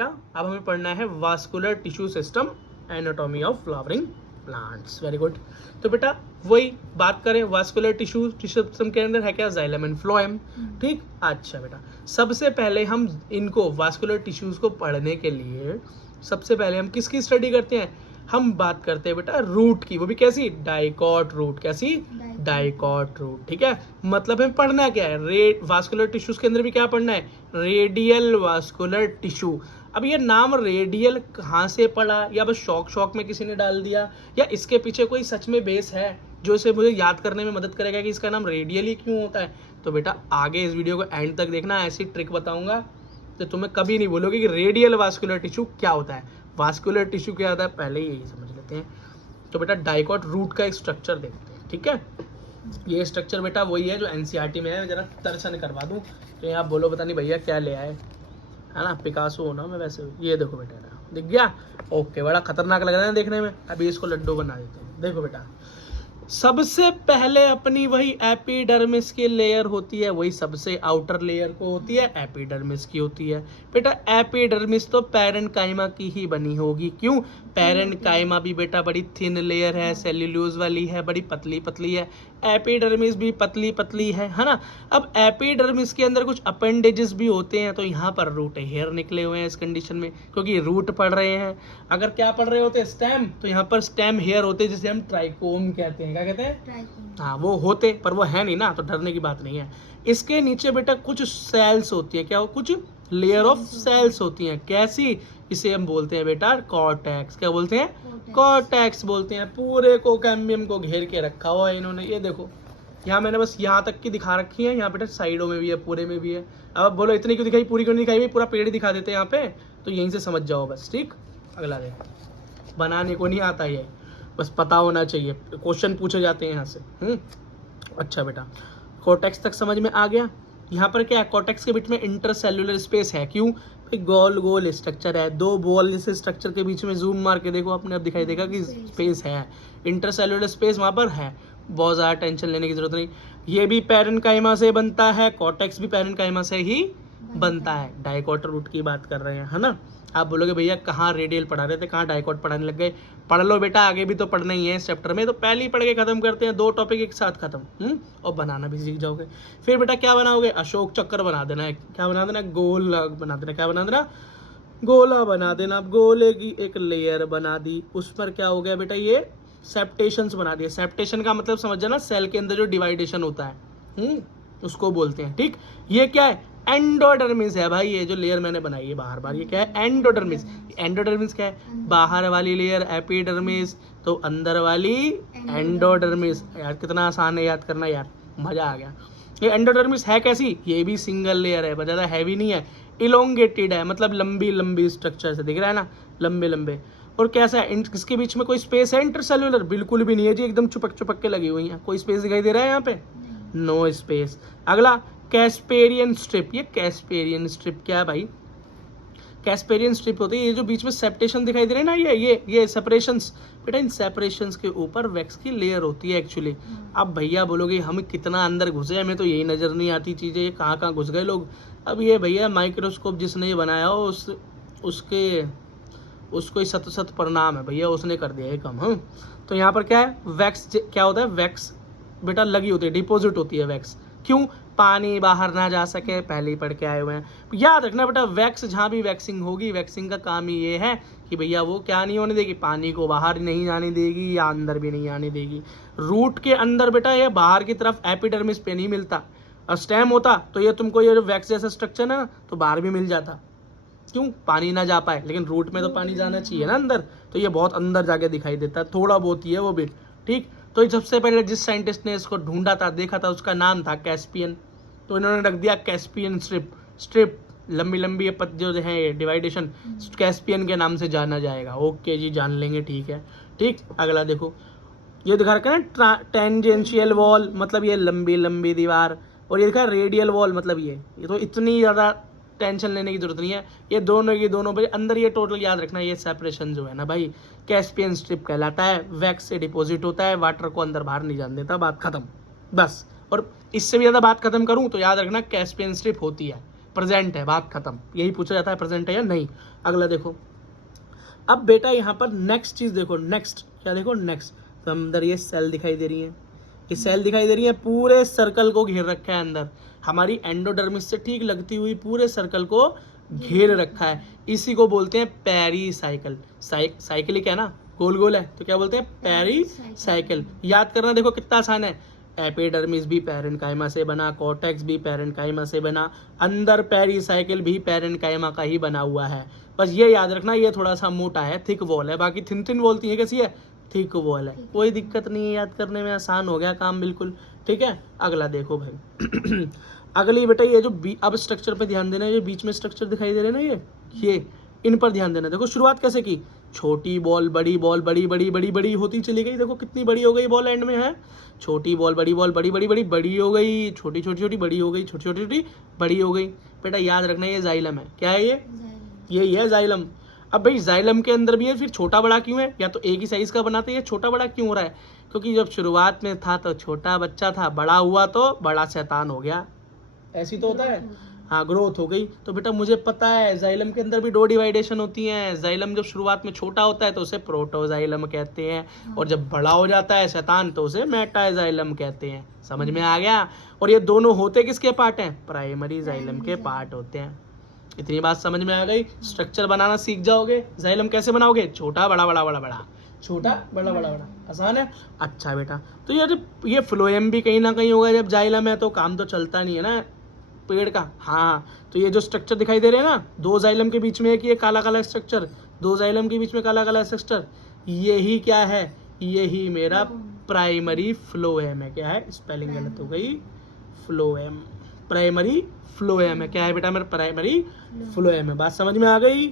अब हमें पढ़ना है vascular tissue system, anatomy of flowering plants. Very good. तो बेटा वही बात करें, वास्कुलर टिश्यू सिस्टम के अंदर है क्या, जाइलम एंड फ्लोएम। ठीक। अच्छा बेटा, सबसे पहले हम इनको वास्कुलर टिश्यूज को पढ़ने के लिए सबसे पहले हम किसकी स्टडी करते हैं, हम बात करते हैं बेटा रूट की, वो भी कैसी, डाइकॉट रूट। कैसी, डाइकॉट रूट। ठीक है, मतलब हमें पढ़ना क्या है, वास्कुलर टिश्यूज के अंदर भी क्या पढ़ना है, रेडियल वास्कुलर टिश्यू। अब ये नाम रेडियल कहाँ से पड़ा, या बस शौक में किसी ने डाल दिया, या इसके पीछे कोई सच में बेस है जो इसे मुझे याद करने में मदद करेगा कि इसका नाम रेडियल ही क्यों होता है। तो बेटा आगे इस वीडियो को एंड तक देखना, ऐसी ट्रिक बताऊंगा तो तुम्हें कभी नहीं बोलोगे कि रेडियल वास्कुलर टिश्यू क्या होता है। वास्कुलर टिश्यू क्या होता है पहले यही समझ लेते हैं। तो बेटा डाइकॉट रूट का एक स्ट्रक्चर देखते हैं। ठीक है, ये स्ट्रक्चर बेटा वही है जो एनसीईआरटी में है, जरा दर्शन करवा दूं तो आप बोलो पता नहीं भैया क्या ले आए, है ना, पिकासो हो ना मैं वैसे। ये देखो बेटा, दिख गया, ओके, बड़ा खतरनाक लग रहा है देखने में। अभी इसको लड्डू बना देते हैं। देखो बेटा, सबसे पहले अपनी वही एपिडर्मिस की लेयर होती है, वही सबसे आउटर लेयर को होती है एपिडर्मिस की होती है। बेटा एपिडर्मिस तो पैरेन्काइमा की ही बनी होगी, क्यों, पैरेन्काइमा भी बेटा बड़ी थिन लेयर है, सेल्यूलोज वाली है, बड़ी पतली पतली है, एपिडर्मिस भी पतली पतली है ना। अब एपिडर्मिस के अंदर कुछ अपेंडेजेस भी होते हैं, तो यहाँ पर रूट हेयर निकले हुए हैं इस कंडीशन में, क्योंकि रूट पढ़ रहे हैं। अगर क्या पढ़ रहे होते स्टेम, तो यहाँ पर स्टेम हेयर होते जिसे हम ट्राइकोम कहते हैं। क्या कहते हैं, हाँ वो होते, पर वो है नहीं ना, तो डरने की बात नहीं है। इसके नीचे बेटा कुछ सेल्स होती है, क्या हो, कुछ लेयर ऑफ सेल्स होती हैं। कैसी, इसे हम बोलते हैं बेटा कॉर्टेक्स। क्या बोलते हैं, कॉर्टेक्स बोलते हैं। पूरे को कैम्बियम को घेर के रखा हुआ है इन्होंने। ये देखो यहाँ मैंने बस यहाँ तक की दिखा रखी है, यहाँ बेटा साइडों में भी है, पूरे में भी है। अब बोलो इतनी क्यों दिखाई, पूरी क्यों नहीं दिखाई भाई, पूरा पेड़ दिखा देते हैं यहाँ पे, तो यहीं से समझ जाओ बस। ठीक, अगला दे, बनाने को नहीं आता ये, बस पता होना चाहिए, क्वेश्चन पूछे जाते हैं यहाँ से। अच्छा बेटा, कॉर्टेक्स तक समझ में आ गया। यहाँ पर क्या है, कॉर्टेक्स के बीच में इंटरसेल्युलर स्पेस है, क्यों, गोल गोल स्ट्रक्चर है, दो बॉल जैसे स्ट्रक्चर के बीच में जूम मार के देखो आपने, अब दिखाई देगा कि स्पेस है, इंटरसेल्युलर स्पेस वहाँ पर है। बहुत ज़्यादा टेंशन लेने की जरूरत नहीं। ये भी पैरेन्काइमा से बनता है, कॉर्टेक्स भी पैरेन्काइमा से ही बनता है। डाइकॉट रूट की बात कर रहे हैं, है ना। आप बोलोगे भैया कहाँ रेडियल पढ़ा रहे थे, कहाँ डाइकॉट पढ़ाने लग गए। पढ़ लो बेटा, आगे भी तो पढ़ना ही है इस चैप्टर में, तो पहले ही पढ़ के खत्म करते हैं, 2 टॉपिक एक साथ खत्म। और बनाना भी सीख जाओगे। फिर बेटा क्या बनाओगे, अशोक चक्कर बना देना है। क्या बना देना, गोला बना देना। क्या बना देना, गोला बना देना। अब गोले की एक लेयर बना दी, उस पर क्या हो गया बेटा, ये सेप्टेशंस बना दिए। सेप्टेशन का मतलब समझ जाना, सेल के अंदर जो डिवाइडेशन होता है, उसको बोलते हैं। ठीक, ये क्या है, एंडोडर्मिस है भाई, ये जो लेयर मैंने बनाई है बाहर बाहर, ये क्या है, एंडोडर्मिस। एंडोडर्मिस क्या है, बाहर वाली लेयर एपिडर्मिस, तो अंदर वाली एंडोडर्मिस। यार कितना आसान है याद करना यार, मजा आ गया। ये एंडोडर्मिस है कैसी, ये भी सिंगल लेयर है, ज़्यादा हैवी नहीं है, इलोंगेटेड है, मतलब लंबी लंबी स्ट्रक्चर से, दिख रहा है ना, लंबे लंबे। और कैसा है, इसके बीच में कोई स्पेस है इंटरसेल्युलर, बिल्कुल भी नहीं है जी, एकदम चुपक चुपक के लगी हुई है। कोई स्पेस दिखाई दे रहा है यहाँ पे, नो स्पेस। अगला कैस्पेरियन स्ट्रिप। ये कैस्पेरियन स्ट्रिप क्या है भाई, कैस्पेरियन स्ट्रिप होती है, ये जो बीच में सेप्टेशन दिखाई दे रहे हैं ना, ये सेपरेशंस, बेटा इन सेपरेशंस के ऊपर वैक्स की लेयर होती है एक्चुअली। अब भैया बोलोगे हम कितना अंदर घुसे, हमें तो यही नजर नहीं आती चीजें, ये कहाँ कहाँ घुस गए लोग। अब ये भैया माइक्रोस्कोप जिसने ये बनाया हो उसको सत सत प्रणाम है भैया, उसने कर दिया ये काम। तो यहाँ पर क्या है, वैक्स क्या होता है, वैक्स बेटा लगी होती है, डिपॉजिट होती है वैक्स। क्यों, पानी बाहर ना जा सके, पहले ही पढ़ के आए हुए हैं। याद रखना बेटा, वैक्स जहाँ भी वैक्सिंग होगी, वैक्सिंग का काम ही ये है कि भैया वो क्या नहीं होने देगी, पानी को बाहर नहीं जाने देगी, या अंदर भी नहीं आने देगी। रूट के अंदर बेटा ये बाहर की तरफ एपिडर्मिस पे नहीं मिलता, और स्टेम होता तो ये तुमको ये वैक्स जैसा स्ट्रक्चर है ना, तो बाहर भी मिल जाता, क्यों, पानी ना जा पाए। लेकिन रूट में तो पानी जाना चाहिए ना अंदर, तो ये बहुत अंदर जाके दिखाई देता है, थोड़ा बहुत ही है वो भी। ठीक, तो सबसे पहले जिस साइंटिस्ट ने इसको ढूंढा था, देखा था, उसका नाम था कैस्पियन, तो इन्होंने रख दिया कैस्पियन स्ट्रिप। लंबी लंबी जो है ये डिवाइडेशन कैस्पियन के नाम से जाना जाएगा। ओके जी, जान लेंगे, ठीक है। ठीक, अगला देखो, ये दिखा रखा है ना टेंजेंशियल वॉल, मतलब ये लंबी लंबी दीवार, और ये दिखा रेडियल वॉल, मतलब ये तो इतनी ज़्यादा टेंशन लेने की जरूरत नहीं है। ये दोनों की दोनों भाई अंदर, ये टोटल याद रखना, ये सेपरेशन जो है ना भाई, कैस्पियन स्ट्रिप कहलाता है। वैक्स से डिपॉजिट होता है, वाटर को अंदर बाहर नहीं जाने देता, बात खत्म बस। और इससे भी ज़्यादा बात खत्म करूँ तो याद रखना कैस्पियन स्ट्रिप होती है, प्रेजेंट है, बात खत्म। यही पूछा जाता है प्रेजेंट है या नहीं। अगला देखो, अब बेटा यहाँ पर नेक्स्ट चीज देखो, नेक्स्ट क्या देखो, नेक्स्ट तो अंदर ये सेल दिखाई दे रही है, ये सेल दिखाई दे रही है, पूरे सर्कल को घेर रखा है अंदर, हमारी एंडोडर्मिस से ठीक लगती हुई पूरे सर्कल को घेर रखा है। इसी को बोलते हैं पेरी साइकिल। साइकिलिक है ना, गोल गोल है, तो क्या बोलते हैं, पेरी साइकिल। याद करना देखो कितना आसान है। एपिडर्मिस भी पैरेन्काइमा से बना, कॉर्टेक्स भी पैरेन्काइमा से बना, अंदर पेरी साइकिल भी पैरेन्काइमा का ही बना हुआ है। बस ये याद रखना, ये थोड़ा सा मोटा है, थिक वॉल है, बाकी थिन थिन बोलती है कैसी है, थिक वॉल है। कोई दिक्कत नहीं है, याद करने में आसान हो गया काम बिल्कुल। ठीक है, अगला देखो भाई अगली बेटा ये जो अब स्ट्रक्चर पे ध्यान देना है, ये बीच में स्ट्रक्चर दिखाई दे रहे हैं ना, ये इन पर ध्यान देना। देखो शुरुआत कैसे की, छोटी बॉल बड़ी बॉल, बड़ी बड़ी बड़ी बड़ी होती चली गई। देखो कितनी बड़ी हो गई बॉल एंड में है, छोटी बॉल बड़ी बॉल बड़ी बड़ी बड़ी बड़ी हो गई, छोटी छोटी छोटी बड़ी हो गई, छोटी छोटी छोटी बड़ी हो गई। बेटा याद रखना ये जाइलम है। क्या है ये? यही है जाइलम। अब भाई जाइलम के अंदर भी है, फिर छोटा बड़ा क्यों है? या तो एक ही साइज का बनाते हैं, छोटा बड़ा क्यों हो रहा है? क्योंकि जब शुरुआत में था तो छोटा बच्चा था, बड़ा हुआ तो बड़ा शैतान हो गया। ऐसी तो होता है, हाँ, ग्रोथ हो गई। तो बेटा मुझे पता है जाइलम के अंदर भी 2 डिवाइडेशन होती हैं। जाइलम जब शुरुआत में छोटा होता है तो उसे प्रोटोजाइलम कहते हैं, और जब बड़ा हो जाता है शैतान तो उसे मेटाजाइलम कहते हैं। समझ में आ गया? और ये दोनों होते किसके पार्ट हैं? प्राइमरी जाइलम के पार्ट होते हैं। इतनी बात समझ में आ गई? स्ट्रक्चर बनाना सीख जाओगे। जाइलम कैसे बनाओगे? छोटा बड़ा बड़ा बड़ा बड़ा, छोटा बड़ा बड़ा बड़ा, आसान है। अच्छा बेटा, तो यार ये फ्लोएम भी कहीं ना कहीं होगा, जब जाइलम है तो काम तो चलता नहीं है ना पेड़ का। हाँ, तो ये जो स्ट्रक्चर दिखाई दे रहे हैं ना, 2 जाइलम के बीच में एक ये काला काला स्ट्रक्चर, 2 जाइलम के बीच में काला काला स्ट्रक्चर, यही क्या है? यही मेरा प्राइमरी फ्लोएम है। क्या है? स्पेलिंग गलत हो गई, फ्लोएम, प्राइमरी फ्लोएम है। क्या है बेटा? मेरा प्राइमरी फ्लोएम है। बात समझ में आ गई?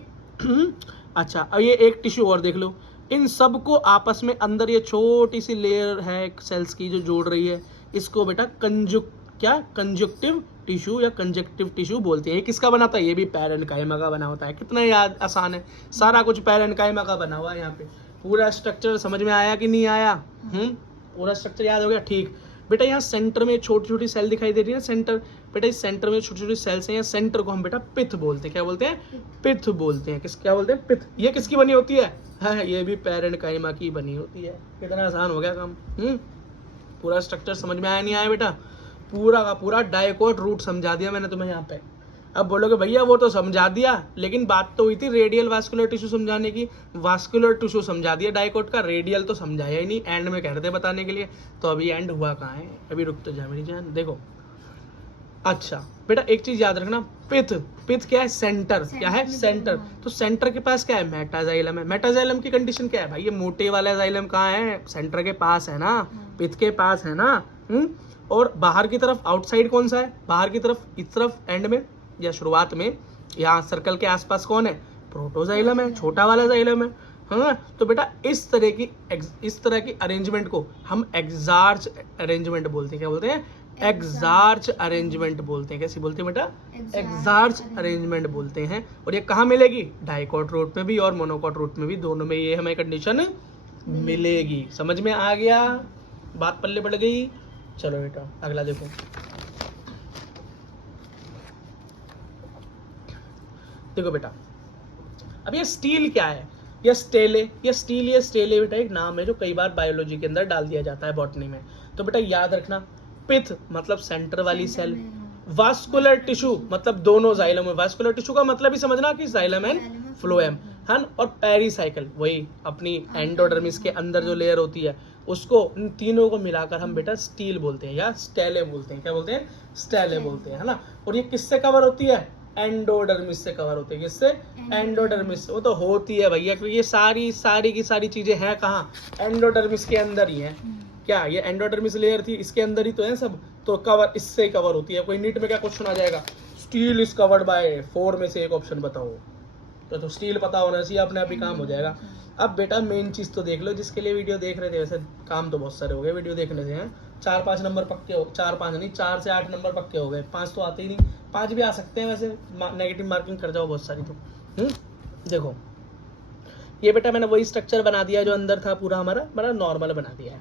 अच्छा, अब ये एक टिश्यू और देख लो, इन सबको आपस में अंदर ये छोटी सी लेयर है सेल्स की जो जोड़ रही है, इसको बेटा कंजक्टिव टिश्यू या कंजक्टिव टिश्यू बोलते हैं। ये किसका बना था? ये भी पैरेन्काइमा का बना होता है। कितना याद आसान है, सारा कुछ पैरेन्काइमा का बना हुआ है। यहाँ पे पूरा स्ट्रक्चर समझ में आया कि नहीं आया? पूरा स्ट्रक्चर याद हो गया? ठीक बेटा, यहाँ सेंटर में छोटी छोटी सेल दिखाई दे रही है, सेंटर। बेटा इस सेंटर में छोटी छोटी सेल्स हैं, सेंटर को हम बेटा पिथ बोलते हैं। क्या बोलते हैं? पिथ बोलते हैं। क्या बोलते हैं? पिथ। ये किसकी बनी होती है? हाँ, ये भी पैरेन्काइमा की बनी होती है। कितना आसान हो गया काम। पूरा स्ट्रक्चर समझ में आया नहीं आया बेटा? पूरा का पूरा डाइकोट रूट समझा दिया मैंने तुम्हें यहाँ पे। अब बोलोगे भैया वो तो समझा दिया, लेकिन बात तो हुई थी रेडियल वास्कुलर टिश्यू समझाने की। वास्कुलर टिश्यू समझा दिया डाइकोट का, रेडियल तो समझाया ही नहीं, एंड में कह रहे थे बताने के लिए। तो अभी एंड हुआ कहाँ है? अभी रुक तो जा मेरी जान। देखो अच्छा बेटा, एक चीज याद रखना, पिथ। पिथ क्या है? सेंटर। क्या है? सेंटर। तो सेंटर के पास क्या है? मेटाजाइलम है। मेटाजाइलम की कंडीशन क्या है भाई? ये मोटे वाला जाइलम कहाँ है? सेंटर के पास है ना, पिथ के पास है ना। और बाहर की तरफ आउटसाइड कौन सा है? बाहर की तरफ, इस तरफ एंड में या शुरुआत में, यहाँ सर्कल के आसपास कौन है? प्रोटोजाइलम है, छोटा वाला जाइलम है। हाँ, तो बेटा इस तरह की अरेंजमेंट को हम एग्जार्च अरेंजमेंट बोलते हैं। क्या बोलते हैं? एग्जार्च अरेंजमेंट बोलते हैं। कैसी बोलते हैं बेटा? एग्जार्च अरेंजमेंट बोलते हैं। और ये कहाँ मिलेगी? डाइकोट रूट में भी और मोनोकोट रूट में भी, दोनों में ये हमें कंडीशन मिलेगी। समझ में आ गया? बात पल्ले पड़ गई? चलो बेटा अगला देखो। देखो बेटा, अब ये स्टील क्या है? ये स्टेले, ये स्टील, ये स्टेले बेटा एक नाम है जो कई बार बायोलॉजी के अंदर डाल दिया जाता है, बॉटनी में। तो बेटा याद रखना, पिथ मतलब सेंटर वाली सेल, वास्कुलर टिश्यू मतलब दोनों जाइलम है। वास्कुलर टिश्यू का मतलब ही समझना कि जाइलम एंड फ्लोएम, है। और पेरीसाइकिल वही अपनी एंडोडर्मिस के अंदर जो लेयर होती है, उसको, इन तीनों को मिलाकर हम बेटा स्टील बोलते हैं या स्टेले बोलते हैं। क्या बोलते हैं? स्टेले बोलते हैं, है ना। और ये किससे कवर होती है? एंडोडर्मिस से कवर होती है। किससे? एंडोडर्मिस से। वो तो होती है भैया, क्योंकि ये सारी की सारी चीजें हैं कहाँ? एंडोडर्मिस के अंदर ही हैं। क्या ये एंडोडर्मिस लेयर थी, इसके अंदर ही तो है सब, तो कवर इससे कवर होती है। कोई नीट में क्या क्वेश्चन आ जाएगा? स्टील इज कवर्ड बाय 4 में से एक ऑप्शन बताओ, तो स्टील पता होना चाहिए, अपने आप ही काम हो जाएगा। अब बेटा मेन चीज तो देख लो, जिसके लिए वीडियो देख रहे थे। वैसे काम तो बहुत सारे हो गए वीडियो देखने से, हैं 4-5 नंबर पक्के हो, 4-5 नहीं, 4 से 8 नंबर पक्के हो गए। 5 तो आते ही नहीं, 5 भी आ सकते हैं वैसे, नेगेटिव मार्किंग कर जाओ बहुत सारी तो। देखो ये बेटा मैंने वही स्ट्रक्चर बना दिया जो अंदर था, पूरा हमारा बड़ा नॉर्मल बना दिया है।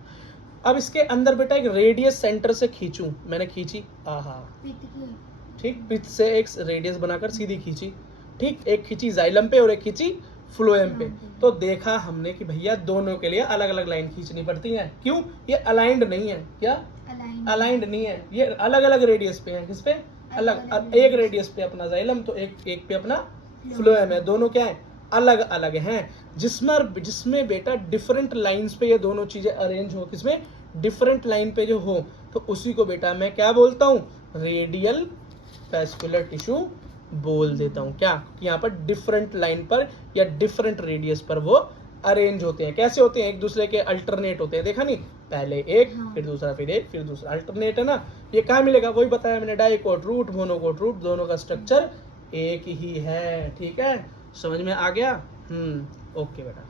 अब इसके अंदर बेटा एक रेडियस सेंटर से खींचूं, मैंने खींची, आहा ठीक, पिच से एक रेडियस बनाकर सीधी खींची, ठीक, एक खींची जाइलम पे और एक खींची फ्लोएम पे। तो देखा हमने कि भैया दोनों के लिए अलग अलग लाइन खींचनी पड़ती है। क्यों? ये अलाइंड नहीं है। क्या? अलाइंड नहीं है, ये अलग अलग रेडियस पे है। किस पे? अलग, एक रेडियस पे अपना जाइलम तो एक पे अपना फ्लोएम है। दोनों क्या है? अलग अलग हैं। जिसमें बेटा डिफरेंट लाइंस पे ये दोनों चीजें अरेंज हो, किसमें? डिफरेंट लाइन पे जो हो, तो उसी को बेटा मैं क्या बोलता हूँ? रेडियल वैस्कुलर टिश्यू बोल देता हूँ। क्या? कि यहाँ पर डिफरेंट लाइन पर या डिफरेंट रेडियस पर वो अरेंज होते हैं। कैसे होते हैं? एक दूसरे के अल्टरनेट होते हैं। देखा नहीं? पहले एक, फिर दूसरा, फिर एक, फिर दूसरा, अल्टरनेट है ना। ये कहाँ मिलेगा? वही बताया मैंने, डाइकोट रूट, मोनोकोट रूट, दोनों का स्ट्रक्चर एक ही है। ठीक है, समझ में आ गया? ओके बेटा।